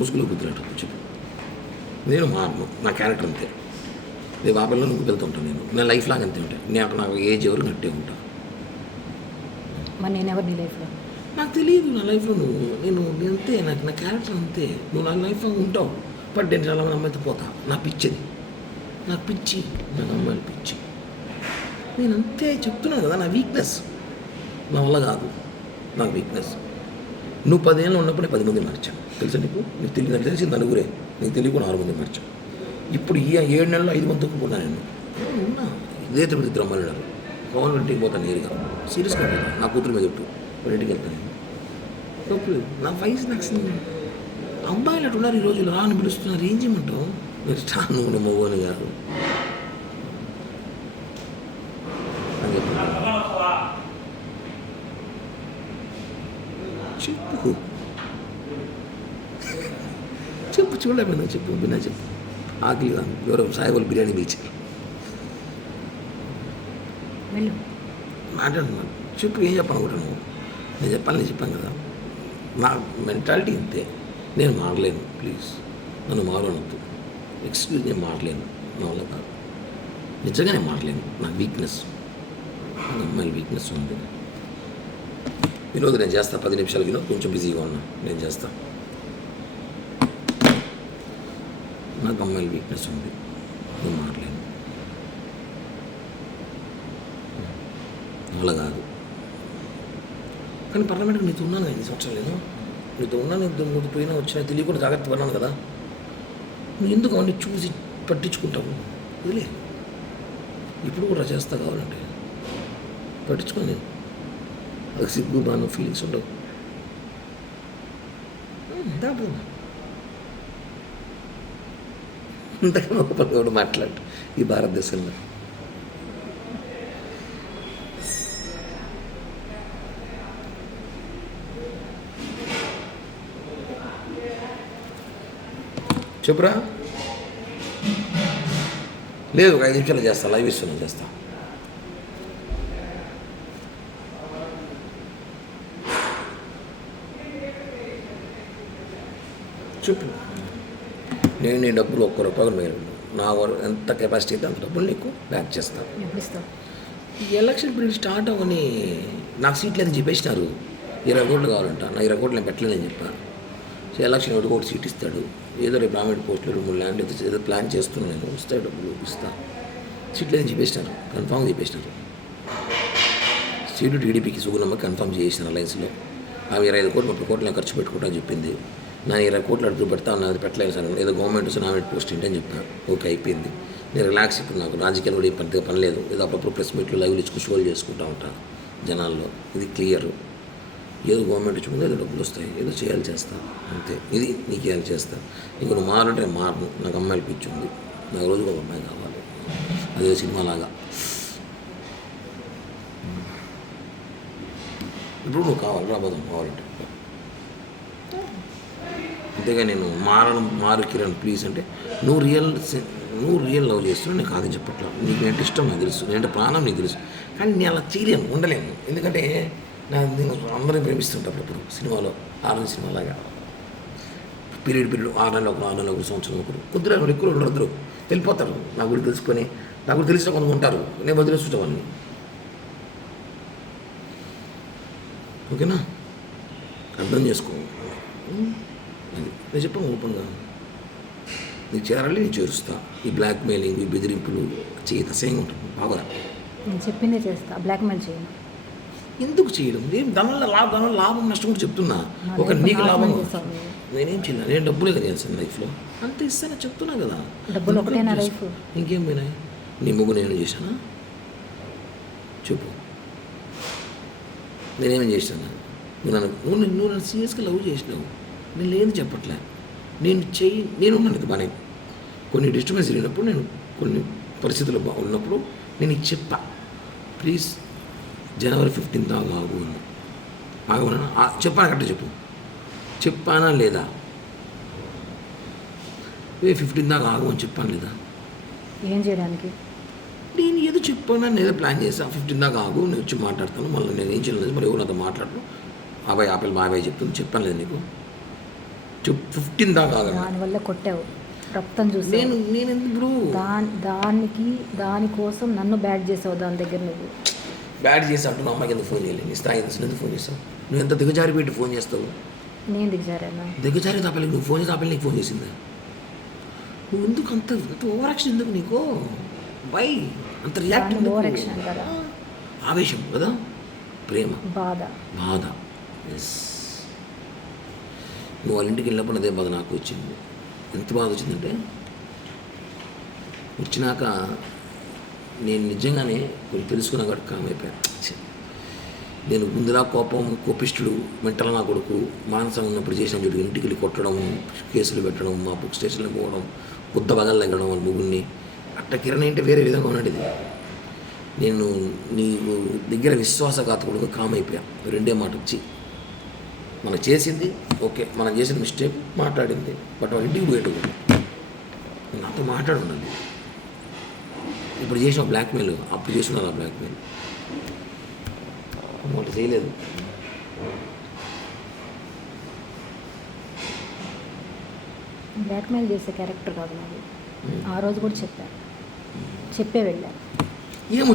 ముసుగులో గుర్తున్నట్టు చెప్పు. నేను మారను నా క్యారెక్టర్ అంతే. ఆ పిల్లలు నువ్వు వెళ్తుంటాను నేను. నా లైఫ్ లాగా అంతే ఉంటాయి నాకు నాకు ఏజ్ ఎవరు నట్టే ఉంటా మరి నేను ఎవరు నీ లైఫ్లో నాకు తెలియదు నా లైఫ్లో నువ్వు. నేను నేను అంతే నాకు నా క్యారెక్టర్ అంతే. నువ్వు నా లైఫ్లో ఉంటావు. బట్ నేను చాలా మంది అమ్మాయితో పోతా. నా పిచ్చిది. నా పిచ్చి. నాకు అమ్మాయిల పిచ్చి. నేను అంతే చెప్తున్నాను కదా నా వీక్నెస్ నా వల్ల కాదు. నా వీక్నెస్ నువ్వు పదేళ్ళు ఉన్నప్పుడే పది మంది మార్చాను. తెలుసా నీకు? నీకు తెలియదు నాకు తెలిసి నలుగురే. నీకు తెలియకుండా ఆరు మంది మార్చాను ఇప్పుడు ఈ ఏడు నెలలు ఐదు మంది తొక్కున్నా నేను. ఉన్నా. ఇదే తిరుపతి ఇద్దరు అమ్మాయిలు ఉన్నారు. పవన్ ఇంటికి పోతాను నేరుగా. సీరియస్గా పోతాను నా కూతురు మీద చెప్తూ వాళ్ళ ఇంటికి వెళ్తాను నేను. తప్పులేదు నా వయసు నాకు అబ్బాయిలు అటు ఉన్నారు ఈ రోజులు రాని పిలుస్తున్నారు. ఏం చేయమంటావు? మీరు స్టాన్ నువ్వు గారు అని చెప్పారు చెప్పు. చెప్పు చూడలేకపోయినా చెప్పు బిన్నా చెప్పు. ఆకలి ఎవరో సాయిబాబు బిర్యానీ పిలిచారు. మాట్లాడుతున్నాను. చెప్పు ఏం చెప్పాలనుకుంటున్నావు నేను చెప్పాలి నేను చెప్పాను కదా. నా మెంటాలిటీ అంతే నేను మారలేను ప్లీజ్. నన్ను మారనొద్దు. ఎక్స్క్యూజ్ నేను మారలేను. నా వల్ల కాదు. నిజంగా నేను మారలేను. నా వీక్నెస్ నా అమ్మాయిల వీక్నెస్ ఉంది. వినోద్ నేను చేస్తా. పది నిమిషాలు వినోద్ కొంచెం బిజీగా ఉన్నా. నేను చేస్తా. నాకు అమ్మాయిల వీక్నెస్ ఉంది. నేను మారలేను అలా కాదు. కానీ పర్లమెంట్కి నీతో ఉన్నాను ఐదు సంవత్సరం లేదు నీతో ఉన్నాను ఇద్దరు నువ్వు పోయినా వచ్చినా తెలియకుండా జాగ్రత్త పడినాను కదా. నువ్వు ఎందుకు అవన్నీ చూసి పట్టించుకుంటావు? వదిలే. ఇప్పుడు కూడా చేస్తా కావాలంటే. పట్టించుకోండి నేను. అది సిగ్గు బాను ఫీలింగ్స్ ఉండవు దాపు ఇంతకన్నా ఒక పదవుడు మాట్లాడు ఈ భారతదేశంలో. చెప్పురా. లేదు ఒక ఐదు నిమిషాలు చేస్తా లైవ్ ఇస్తున్నాను చేస్తా. చెప్పు. నేను నీ డబ్బులు ఒక్క రూపాయలు మేలు నా ఎంత కెపాసిటీ అయితే అంత డబ్బులు నీకు బ్యాక్ చేస్తాను ఈ ఎలక్షన్ పీరియడ్ స్టార్ట్ అవ్వని నాకు సీట్లు అని చెప్పేసినారు. ఇరవై కోట్లు కావాలంట. నా ఇరవై కోట్లు నేను పెట్టలేదని చెప్పా. సో ఎలక్షన్ ఒకటి ఒకటి సీట్ ఇస్తాడు. ఏదో రేపు ప్రామిట్ పోస్టులు రెండు మూడు ల్యాండ్ ఏదో ఏదో ప్లాన్ చేస్తున్నాను నేను. వస్తాయి డబ్బులు ఇస్తా. సీట్లు అని చెప్పేసినారు. కన్ఫామ్ చెప్పేసినారు. సీటు టీడీపీకి సుగుణమ్మ కన్ఫామ్ చేసిన అలయన్స్లో ఆమె ఇరవై ఐదు కోట్లు ముప్పై కోట్లు నేను ఖర్చు పెట్టుకుంటా చెప్పింది. నా ఇరవై కోట్లు అడుగు పెడతా ఉన్నది పెట్టలేదు సార్. ఏదో గవర్నమెంట్ వస్తే నామినేట్ పోస్ట్ ఏంటని అని చెప్పాను ఓకే అయిపోయింది. నేను రిలాక్స్ ఇప్పుడు నాకు రాజకీయాలు కూడా పెద్దగా పని లేదు. ఏదో అప్పుడప్పుడు ప్రెస్ మీట్లు లైవ్లు ఇచ్చుకు షోలు చేసుకుంటా ఉంటాను జనాల్లో. ఇది క్లియర్ ఏదో గవర్నమెంట్ ఇచ్చుకుంటే ఏదో డబ్బులు వస్తాయి. ఏదో చేయాలి చేస్తాను అంతే. ఇది నీకు ఏం చేస్తా? ఇంక నువ్వు మారంటే నేను మారను. నాకు అమ్మాయిలు పిచ్చింది నాకు రోజుకు ఒక అమ్మాయి కావాలి. అదే సినిమాలాగా ఇప్పుడు నువ్వు కావాలి. రాబోదాం కావాలంటే. అంతేగా నేను మారడం మారు కిరణ్ ప్లీజ్ అంటే నువ్వు రియల్ నువ్వు రియల్ లవ్ చేస్తున్నావు నేను కాదని చెప్పట్లా. నీకు ఏంటి ఇష్టం నాకు తెలుసు నేనంటే ప్రాణం నీకు తెలుసు. కానీ నేను అలా చేయలేను ఉండలేను. ఎందుకంటే నా నేను అందరిని ప్రేమిస్తుంటాను ఇప్పుడు సినిమాలో ఆనంద్ సినిమాలాగా పీరియడ్ పీరియడ్ ఆరు నెలలు ఒకరు ఆరు నెలలు ఒకరు సంవత్సరం ఒకరు కొద్దిగా ఎక్కువ ఉండరు వెళ్ళిపోతారు. నా గురించి తెలుసుకొని నా గురించి తెలిసిన కొంత ఉంటారు. నేను వదిలేస్తుంటా వాళ్ళని. ఓకేనా? అర్థం చేసుకో. నేను చెప్పాను ఓపెన్గా. నీకు చేరాలి నేను చేరుస్తా. ఈ బ్లాక్ మెయిలింగ్ ఈ బెదిరింపులు చేయత అసహ్యంగా ఉంటుంది. బాగా నేను చెప్పిందే చేస్తా. బ్లాక్మెయిల్ చేయను. ఎందుకు చేయడం? నేను దానివల్ల లాభం దానివల్ల లాభం నష్టం కూడా చెప్తున్నా. నా ఒక నీకు లాభం. నేనేం చేయలేదు నేను డబ్బులే కదా చేస్తాను లైఫ్లో. అంత ఇస్తాను చెప్తున్నా కదా. డబ్బులు నా. ఇంకేం పోయినాయి? నీ ముగ్గు నేను చేశానా? చెప్పు. నేనేమేం చేశాను? నువ్వు నన్ను- నువ్వు నన్ను సీరియస్గా లవ్ చేసినావు. నేను లేదు చెప్పట్లే. నేను చెయ్యి నేను ఉన్నాను బాగానే కొన్ని డిస్టర్బెన్స్ జరిగినప్పుడు నేను కొన్ని పరిస్థితులు ఉన్నప్పుడు నేను ఇది చెప్పా ప్లీజ్ జనవరి ఫిఫ్టీన్త్ దాకా ఆగు అన్నా ఆగమన్నా ఆ- చెప్పాను కరెక్ట్ చెప్పు. చెప్పానా లేదా? ఏ ఫిఫ్టీన్ దాకా ఆగు అని చెప్పాను లేదా? ఏం చేయడానికి? నేను ఏదో చెప్పాను నేను ఏదో ప్లాన్ చేసాను ఫిఫ్టీన్ దాకా ఆగు నేను వచ్చి మాట్లాడతాను. మళ్ళీ నేను ఏం చేయలేదు మరి ఎవరు నాతో మాట్లాడను అబ్బాయి ఆపిల్ బాబాయ్ చెప్తుంది చెప్పాను లేదు నీకు. ఫిఫ్టీన్ దాకా ఆగను. దానివల్ల కొట్టావు. రక్తం చూసావు. నేను నేను దాని దానికి దానికోసం నన్ను బ్యాట్ చేసావు దాని దగ్గర నువ్వు. బ్యాడ్ చేసి అంటున్నా అమ్మాయికి ఎందుకు ఫోన్ చేయలేదు నీ స్థాయి ఎందుకు ఫోన్ చేస్తావు నువ్వు ఎంత దిగజారి పెట్టి ఫోన్ చేస్తావు? నేను దిగజారానా? దిగజారి తాపలేదు నువ్వు ఫోన్ చేసి నీకు ఫోన్ చేసిందా? నువ్వు ఎందుకు అంత అంత ఓవర్ యాక్షన్ ఎందుకు నీకు? బై అంత రియాక్ట్ ఓవర్ యాక్షన్ కదా ఆవేశం కదా? ప్రేమ. బాధ. బాధ. ఎస్ నువ్వు వాళ్ళ ఇంటికి వెళ్ళినప్పుడు అదే బాధ నాకు వచ్చింది. ఎంత బాధ వచ్చిందంటే వచ్చినాక నేను నిజంగానే కొంచెం తెలుసుకున్నా కూడా కామైపోయాను నేను ముందులా కోపం కోపిష్టుడు మెంటల్ నా కొడుకు మానసంగా ఉన్నప్పుడు చేసిన చూడు ఇంటికి వెళ్ళి కొట్టడం కేసులు పెట్టడం మా బుక్ స్టేషన్లో పోవడం బుద్ధ బగలు తగ్గడం వాళ్ళ ముగ్గురిని. అట్ట కిరణ్ అంటే వేరే విధంగా ఉన్నాడు ఇది. నేను నీకు దగ్గర విశ్వాసఘాతకుడుగా కామ్ అయిపోయా రెండే మాట వచ్చి మనం చేసింది ఓకే మనం చేసిన మిస్టేక్ మాట్లాడింది బట్ వాళ్ళ ఇంటికి పోయేటు నాతో మాట్లాడు ఉండాలి ఇప్పుడు చేసిన బ్లాక్మెయిల్ అప్పుడు చేసిన ఆ బ్లాక్మెయిల్ ఒకటి చేయలేదు. బ్లాక్మెయిల్ చేసే క్యారెక్టర్ కాదు నాది. ఆ రోజు కూడా చెప్పా చెప్పే వెళ్ళా ఏమొచ్చింది?